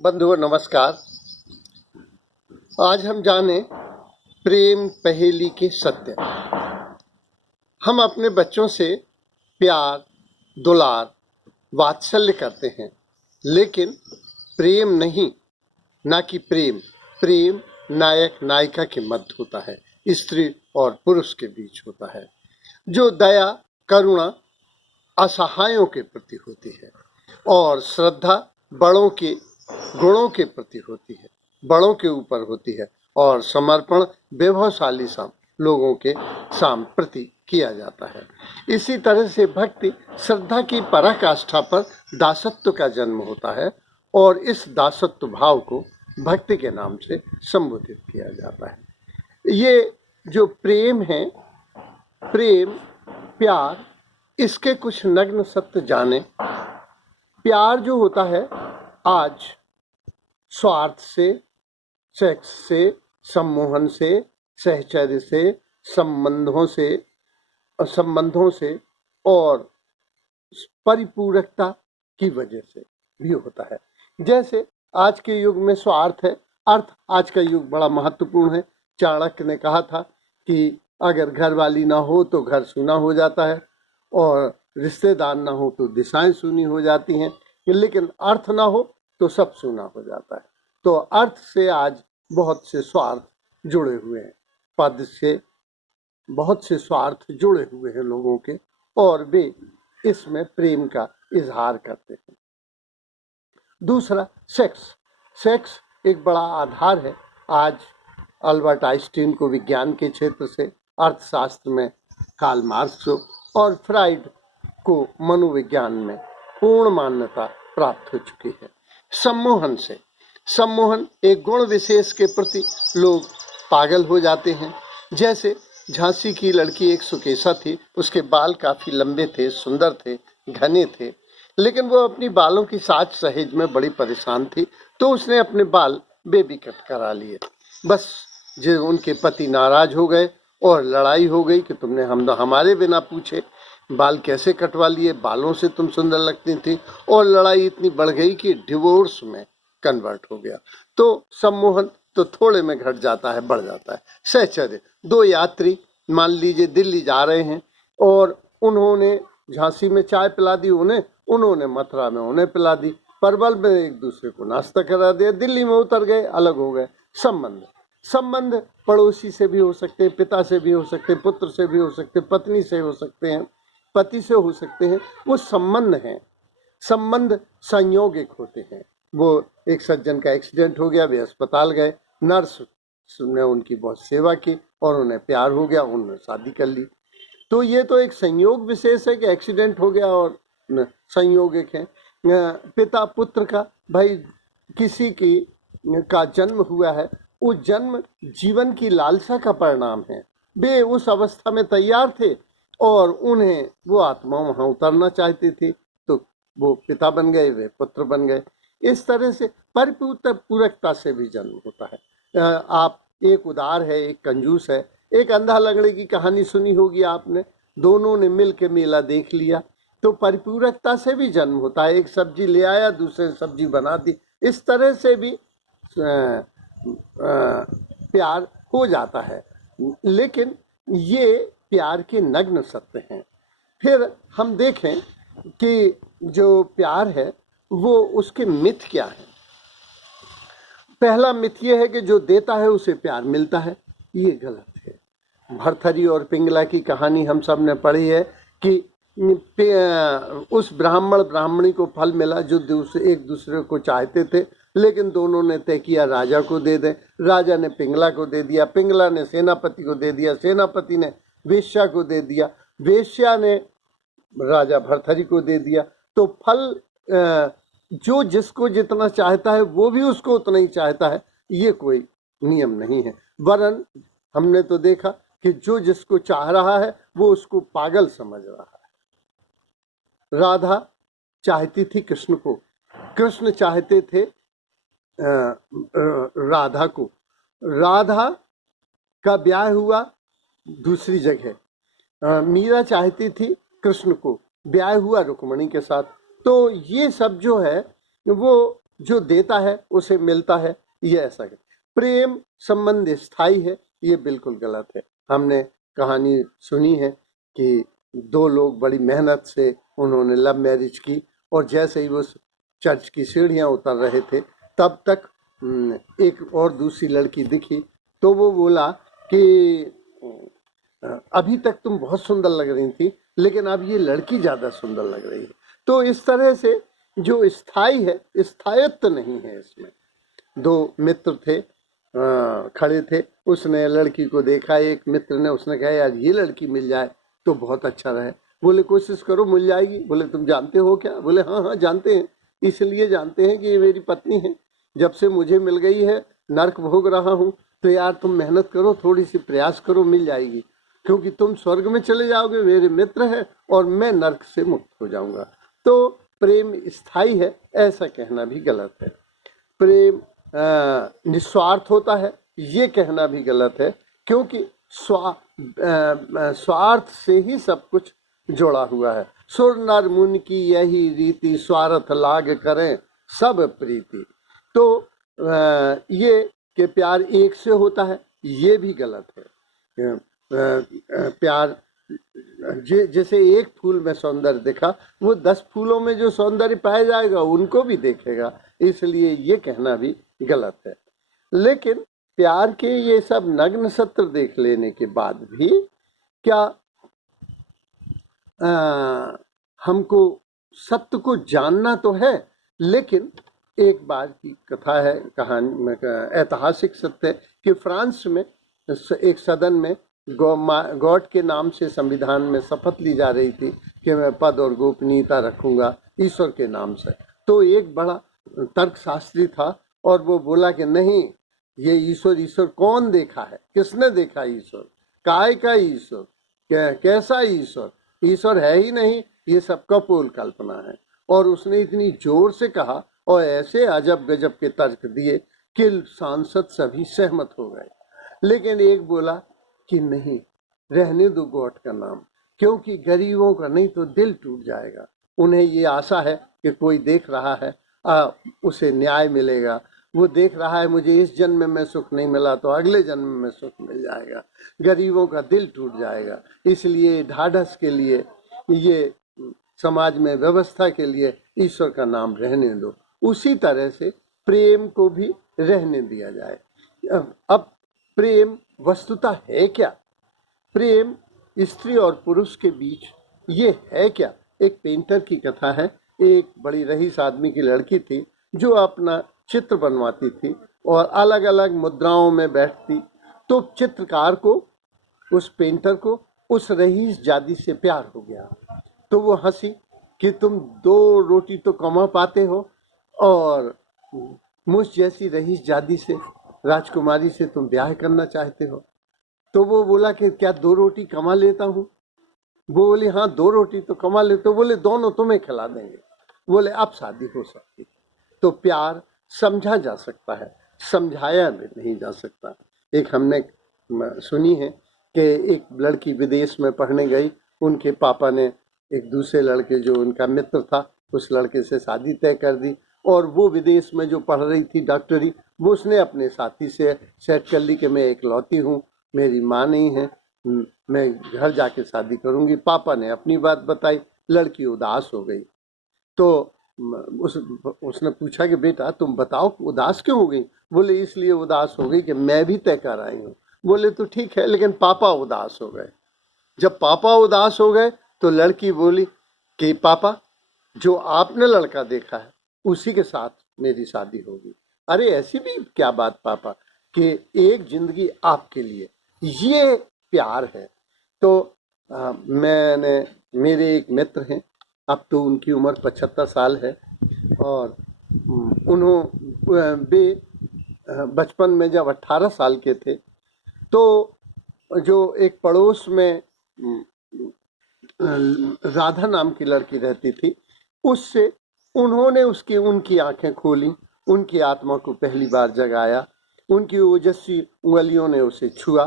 बंधुओं नमस्कार। आज हम जाने प्रेम पहेली के सत्य। हम अपने बच्चों से प्यार, दुलार, वात्सल्य करते हैं, लेकिन प्रेम नहीं। ना कि प्रेम। प्रेम नायक नायिका के मध्य होता है, स्त्री और पुरुष के बीच होता है, जो दया, करुणा, असहायों के प्रति होती है, और श्रद्धा बड़ों के गुणों के प्रति होती है, बड़ों के ऊपर होती है, और समर्पण वैभवशाली लोगों के प्रति किया जाता है। इसी तरह से भक्ति श्रद्धा की पराकाष्ठा पर दासत्व का जन्म होता है, और इस दासत्व भाव को भक्ति के नाम से संबोधित किया जाता है। ये जो प्रेम है, प्रेम, प्यार, इसके कुछ नग्न सत्य जाने। प्यार जो होता है, आज स्वार्थ से, सेक्स से, सम्मोहन से, सहचर्य से, संबंधों से और परिपूरकता की वजह से भी होता है। जैसे आज के युग में स्वार्थ है, अर्थ आज का युग बड़ा महत्वपूर्ण है। चाणक्य ने कहा था कि अगर घर वाली ना हो तो घर सूना हो जाता है, और रिश्तेदार ना हो तो दिशाएं सूनी हो जाती हैं, लेकिन अर्थ ना हो तो सब सूना हो जाता है। तो अर्थ से आज बहुत से स्वार्थ जुड़े हुए हैं, पद से बहुत से स्वार्थ जुड़े हुए हैं लोगों के, और वे इसमें प्रेम का इजहार करते हैं। दूसरा, सेक्स। सेक्स एक बड़ा आधार है। आज अल्बर्ट आइंस्टीन को विज्ञान के क्षेत्र से, अर्थशास्त्र में कार्ल मार्क्स और फ्राइड को मनोविज्ञान में पूर्ण मान्यता प्राप्त हो चुकी है। सम्मोहन से, सम्मोहन एक गुण विशेष के प्रति लोग पागल हो जाते हैं। जैसे झांसी की लड़की एक सुकेशा थी, उसके बाल काफी लंबे थे, सुंदर थे, घने थे, लेकिन वो अपनी बालों की साज सहेज में बड़ी परेशान थी, तो उसने अपने बाल बेबी कट करा लिए। बस जो उनके पति नाराज हो गए और लड़ाई हो गई कि तुमने हमारे बिना पूछे बाल कैसे कटवा लिए, बालों से तुम सुंदर लगती थी, और लड़ाई इतनी बढ़ गई कि डिवोर्स में कन्वर्ट हो गया। तो सम्मोहन तो थोड़े में घट जाता है, बढ़ जाता है। सहचर्य, दो यात्री मान लीजिए दिल्ली जा रहे हैं, और उन्होंने झांसी में चाय पिला दी उन्होंने मथुरा में उन्हें पिला दी, परवल में एक दूसरे को नाश्ता करा दिया, दिल्ली में उतर गए, अलग हो गए। संबंध पड़ोसी से भी हो सकते हैं, पिता से भी हो सकते हैं, पुत्र से भी हो सकते हैं, पत्नी से हो सकते हैं, पति से हो सकते हैं। वो संबंध हैं। संबंध संयोगिक होते हैं। वो एक सज्जन का एक्सीडेंट हो गया, वे अस्पताल गए, नर्स ने उनकी बहुत सेवा की और उन्हें प्यार हो गया, उन्होंने शादी कर ली। तो ये तो एक संयोग विशेष है कि एक्सीडेंट हो गया और संयोगिक है। पिता पुत्र का, भाई किसी का जन्म हुआ है, वो जन्म जीवन की लालसा का परिणाम है। वे उस अवस्था में तैयार थे और उन्हें वो आत्मा वहां उतरना चाहती थी, तो वो पिता बन गए, वे पुत्र बन गए। इस तरह से परिपूरकता से भी जन्म होता है। आप, एक उदार है, एक कंजूस है। एक अंधा लंगड़े की कहानी सुनी होगी आपने, दोनों ने मिल के मेला देख लिया, तो परिपूरकता से भी जन्म होता है। एक सब्जी ले आया, दूसरे सब्जी बना दी, इस तरह से भी प्यार हो जाता है। लेकिन ये प्यार के नग्न सत्य हैं। फिर हम देखें कि जो प्यार है वो उसके मिथ क्या है। पहला मिथ ये है कि जो देता है उसे प्यार मिलता है। ये गलत है। भरथरी और पिंगला की कहानी हम सब ने पढ़ी है कि उस ब्राह्मणी को फल मिला जो एक दूसरे को चाहते थे, लेकिन दोनों ने तय किया राजा को दे दें। राजा ने पिंगला को दे दिया, पिंगला ने सेनापति को दे दिया, सेनापति ने वेश्या को दे दिया, वेश्या ने राजा भरथरी को दे दिया। तो फल जो जिसको जितना चाहता है वो भी उसको उतना ही चाहता है, ये कोई नियम नहीं है। वरन हमने तो देखा कि जो जिसको चाह रहा है वो उसको पागल समझ रहा है। राधा चाहती थी कृष्ण को, कृष्ण चाहते थे राधा को। राधा का ब्याह हुआ दूसरी जगह। मीरा चाहती थी कृष्ण को, ब्याह हुआ रुक्मणी के साथ। तो ये सब जो है वो जो देता है उसे मिलता है, ये ऐसा है। प्रेम संबंध स्थायी है, ये बिल्कुल गलत है। हमने कहानी सुनी है कि दो लोग बड़ी मेहनत से उन्होंने लव मैरिज की, और जैसे ही वो चर्च की सीढ़ियां उतर रहे थे तब तक एक और दूसरी लड़की दिखी, तो वो बोला कि अभी तक तुम बहुत सुंदर लग रही थी, लेकिन अब ये लड़की ज्यादा सुंदर लग रही है। तो इस तरह से जो स्थायी है, स्थायित्व नहीं है इसमें। दो मित्र थे, खड़े थे, उसने लड़की को देखा, एक मित्र ने, उसने कहा यार ये लड़की मिल जाए तो बहुत अच्छा रहे। बोले कोशिश करो मिल जाएगी। बोले तुम जानते हो क्या? बोले हाँ हाँ जानते हैं, इसलिए जानते हैं कि ये मेरी पत्नी है, जब से मुझे मिल गई है नर्क भोग रहा हूँ, तो यार तुम मेहनत करो, थोड़ी सी प्रयास करो, मिल जाएगी, क्योंकि तुम स्वर्ग में चले जाओगे, मेरे मित्र है, और मैं नर्क से मुक्त हो जाऊंगा। तो प्रेम स्थायी है ऐसा कहना भी गलत है। प्रेम निस्वार्थ होता है, ये कहना भी गलत है, क्योंकि स्वार्थ से ही सब कुछ जोड़ा हुआ है। सुर नर मुनि की यही रीति, स्वार्थ लाग करें सब प्रीति। तो ये कि प्यार एक से होता है, ये भी गलत है। प्यार जैसे एक फूल में सौंदर्य देखा, वो 10 फूलों में जो सौंदर्य पाया जाएगा उनको भी देखेगा, इसलिए ये कहना भी गलत है। लेकिन प्यार के ये सब नग्न सत्र देख लेने के बाद भी क्या हमको सत्य को जानना तो है, लेकिन एक बार की कथा है, कहानी ऐतिहासिक सत्य है कि फ्रांस में एक सदन में गॉड के नाम से संविधान में शपथ ली जा रही थी कि मैं पद और गोपनीयता रखूंगा ईश्वर के नाम से। तो एक बड़ा तर्कशास्त्री था और वो बोला कि नहीं, ये ईश्वर कौन देखा है, किसने देखा ईश्वर, काय का ईश्वर, कैसा ईश्वर, ईश्वर है ही नहीं, ये सब कपोल कल्पना है। और उसने इतनी जोर से कहा और ऐसे अजब गजब के तर्क दिए कि सांसद सभी सहमत हो गए। लेकिन एक बोला कि नहीं, रहने दो गॉड का नाम, क्योंकि गरीबों का नहीं तो दिल टूट जाएगा। उन्हें ये आशा है कि कोई देख रहा है, उसे न्याय मिलेगा। वो देख रहा है मुझे इस जन्म में सुख नहीं मिला तो अगले जन्म में सुख मिल जाएगा, गरीबों का दिल टूट जाएगा। इसलिए ढाढ़स के लिए, ये समाज में व्यवस्था के लिए ईश्वर का नाम रहने दो। उसी तरह से प्रेम को भी रहने दिया जाए। अब प्रेम वस्तुतः है क्या? प्रेम स्त्री और पुरुष के बीच ये है क्या? एक पेंटर की कथा है। एक बड़ी रईस आदमी की लड़की थी जो अपना चित्र बनवाती थी और अलग अलग मुद्राओं में बैठती। तो चित्रकार को, उस पेंटर को, उस रईस जादी से प्यार हो गया। तो वो हंसी कि तुम 2 रोटी तो कमा पाते हो और मुझ जैसी रईस जादी से, राजकुमारी से तुम ब्याह करना चाहते हो। तो वो बोला कि क्या 2 रोटी कमा लेता हूँ? वो बोली हाँ 2 रोटी तो कमा ले। तो बोले दोनों तुम्हें खिला देंगे। बोले अब शादी हो सकती है। तो प्यार समझा जा सकता है, समझाया नहीं जा सकता। एक हमने सुनी है कि एक लड़की विदेश में पढ़ने गई, उनके पापा ने एक दूसरे लड़के जो उनका मित्र था उस लड़के से शादी तय कर दी, और वो विदेश में जो पढ़ रही थी डॉक्टरी, वो उसने अपने साथी से सेट कर ली कि मैं इकलौती हूँ, मेरी माँ नहीं है, मैं घर जाके शादी करूँगी। पापा ने अपनी बात बताई, लड़की उदास हो गई। तो उसने पूछा कि बेटा तुम बताओ उदास क्यों हो गई? बोले इसलिए उदास हो गई कि मैं भी तय कर आई हूँ। बोले तो ठीक है, लेकिन पापा उदास हो गए। जब पापा उदास हो गए तो लड़की बोली कि पापा, जो आपने लड़का देखा है उसी के साथ मेरी शादी होगी। अरे ऐसी भी क्या बात पापा, कि एक जिंदगी आपके लिए, ये प्यार है। तो मैंने, मेरे एक मित्र हैं, अब तो उनकी उम्र 75 साल है, और वे बचपन में जब 18 साल के थे तो जो एक पड़ोस में राधा नाम की लड़की रहती थी, उससे उन्होंने उनकी आंखें खोली, उनकी आत्मा को पहली बार जगाया, उनकी ओजस्वी उंगलियों ने उसे छुआ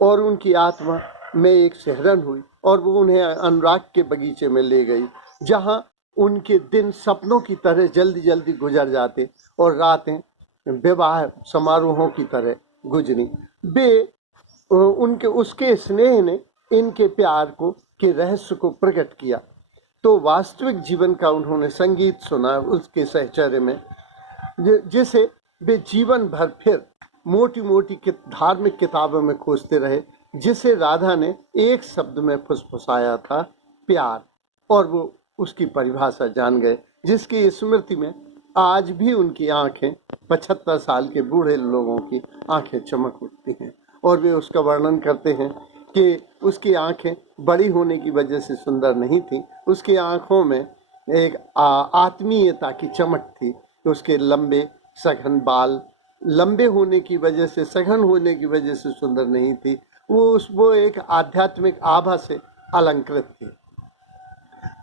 और उनकी आत्मा में एक सिहरन हुई और वो उन्हें अनुराग के बगीचे में ले गई, जहाँ उनके दिन सपनों की तरह जल्दी जल्दी गुजर जाते और रातें विवाह समारोहों की तरह गुजरी। वे उनके उसके स्नेह ने इनके प्यार को के रहस्य को प्रकट किया। तो वास्तविक जीवन का उन्होंने संगीत सुना उसके सहचर्य में, जिसे वे जीवन भर फिर मोटी मोटी धार्मिक किताबों में खोजते रहे, जिसे राधा ने एक शब्द में फुसफुसाया था, प्यार। और वो उसकी परिभाषा जान गए, जिसकी स्मृति में आज भी उनकी आंखें 75 साल के बूढ़े लोगों की आंखें चमक उठती हैं। और वे उसका वर्णन करते हैं कि उसकी आंखें बड़ी होने की वजह से सुंदर नहीं थी, उसकी आंखों में एक आत्मीयता की चमक थी। उसके लंबे सघन बाल लंबे होने की वजह से, सघन होने की वजह से सुंदर नहीं थी, वो एक आध्यात्मिक आभा से अलंकृत थी।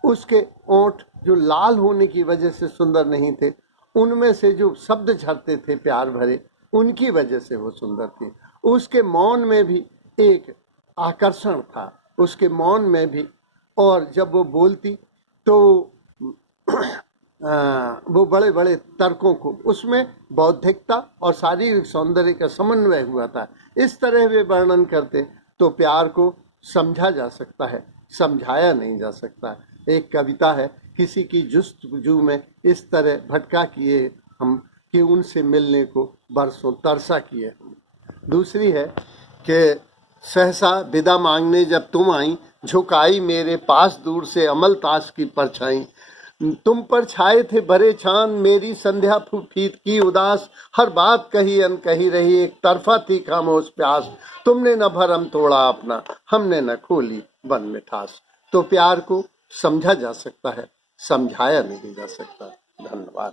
उसके ओंठ जो लाल होने की वजह से सुंदर नहीं थे, उनमें से जो शब्द झरते थे प्यार भरे, उनकी वजह से वो सुंदर थी। उसके मौन में भी एक आकर्षण था, उसके मौन में भी। और जब वो बोलती तो वो बड़े बड़े तर्कों को, उसमें बौद्धिकता और शारीरिक सौंदर्य का समन्वय हुआ था। इस तरह वे वर्णन करते तो प्यार को समझा जा सकता है, समझाया नहीं जा सकता। एक कविता है, किसी की जुस्तजू में इस तरह भटका किए हम कि उनसे मिलने को बरसों तरसा किए हम। दूसरी है कि सहसा विदा मांगने जब तुम आई, झुकाई मेरे पास दूर से अमल ताश की परछाई। तुम पर छाए थे बड़े चांद, मेरी संध्या फूफीत की उदास। हर बात कही अनकही रही, एक तरफा थी खामोश प्यास। तुमने न भरम तोड़ा अपना, हमने न खोली बन मिठास। तो प्यार को समझा जा सकता है, समझाया नहीं जा सकता। धन्यवाद।